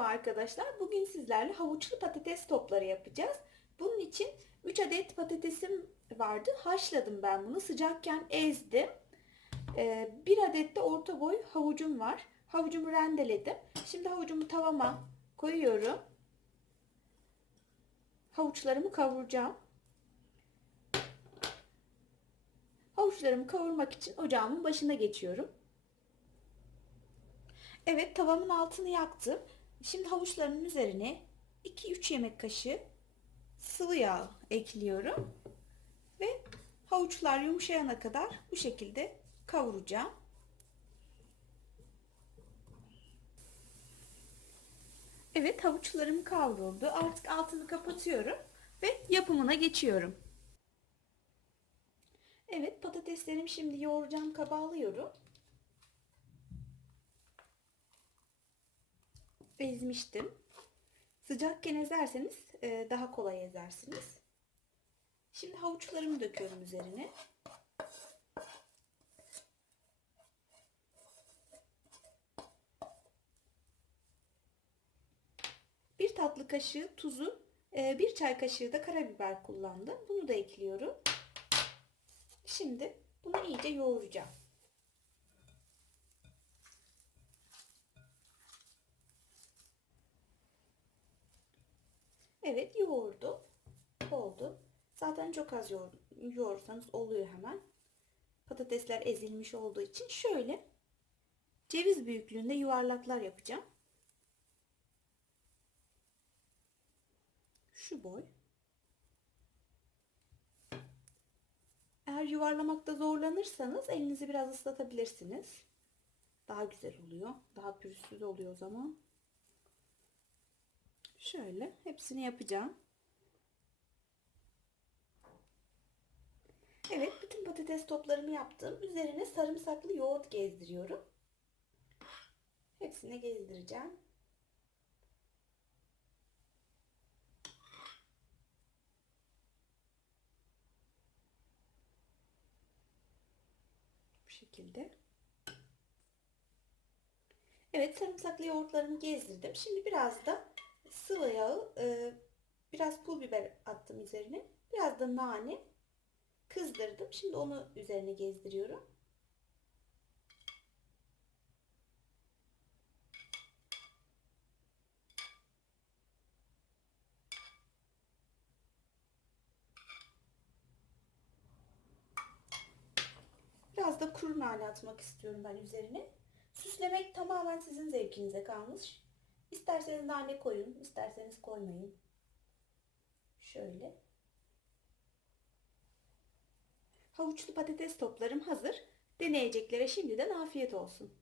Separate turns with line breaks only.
arkadaşlar. Bugün sizlerle havuçlu patates topları yapacağız. Bunun için 3 adet patatesim vardı. Haşladım ben bunu. Sıcakken ezdim. 1 adet de orta boy havucum var. Havucumu rendeledim. Şimdi havucumu tavama koyuyorum. Havuçlarımı kavuracağım. Havuçlarımı kavurmak için ocağımın başına geçiyorum. Evet tavamın altını yaktım. Şimdi havuçlarımın üzerine 2-3 yemek kaşığı sıvı yağ ekliyorum. Ve havuçlar yumuşayana kadar bu şekilde kavuracağım. Evet havuçlarım kavruldu. Artık altını kapatıyorum ve yapımına geçiyorum. Evet patateslerimi şimdi yoğuracağım kaba alıyorum. Ezmiştim. Sıcakken ezerseniz e, daha kolay ezersiniz. Şimdi havuçlarımı döküyorum üzerine. Bir tatlı kaşığı tuzu, e, bir çay kaşığı da karabiber kullandım. Bunu da ekliyorum. Şimdi bunu iyice yoğuracağım. Evet yoğurdu. Oldu. Zaten çok az yoğur, yoğursanız oluyor hemen. Patatesler ezilmiş olduğu için şöyle ceviz büyüklüğünde yuvarlaklar yapacağım. Şu boy. Eğer yuvarlamakta zorlanırsanız elinizi biraz ıslatabilirsiniz. Daha güzel oluyor. Daha pürüzsüz oluyor o zaman. Şöyle hepsini yapacağım. Evet bütün patates toplarımı yaptım. Üzerine sarımsaklı yoğurt gezdiriyorum. Hepsini gezdireceğim. Bu şekilde. Evet sarımsaklı yoğurtlarımı gezdirdim. Şimdi biraz da sıvı yağı, e, biraz pul biber attım üzerine. Biraz da nane kızdırdım. Şimdi onu üzerine gezdiriyorum. Biraz da kuru nane atmak istiyorum ben üzerine. Süslemek tamamen sizin zevkinize kalmış. İsterseniz nane koyun, isterseniz koymayın. Şöyle. Havuçlu patates toplarım hazır. Deneyeceklere şimdiden afiyet olsun.